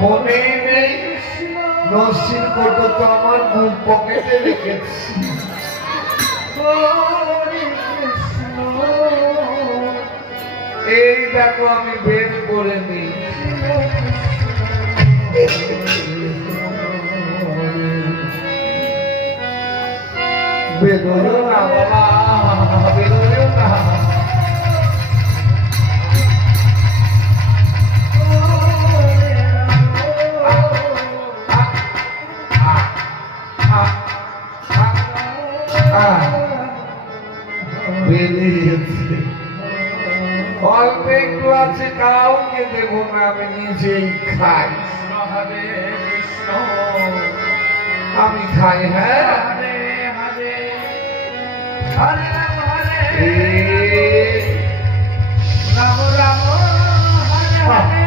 মনে নেই নসির কোটো তো আমার বুক পকেটে রেখেছি। এই দেখো আমি বের করে নিই। বেরোয় না বাবা, বেরোয় না। বেরিয়েছে অল্প একটু আছে, কাউকে দেবো না, আমি নিজেই খাই। আমি খাই। হ্যাঁ রাম রাম হরে হরে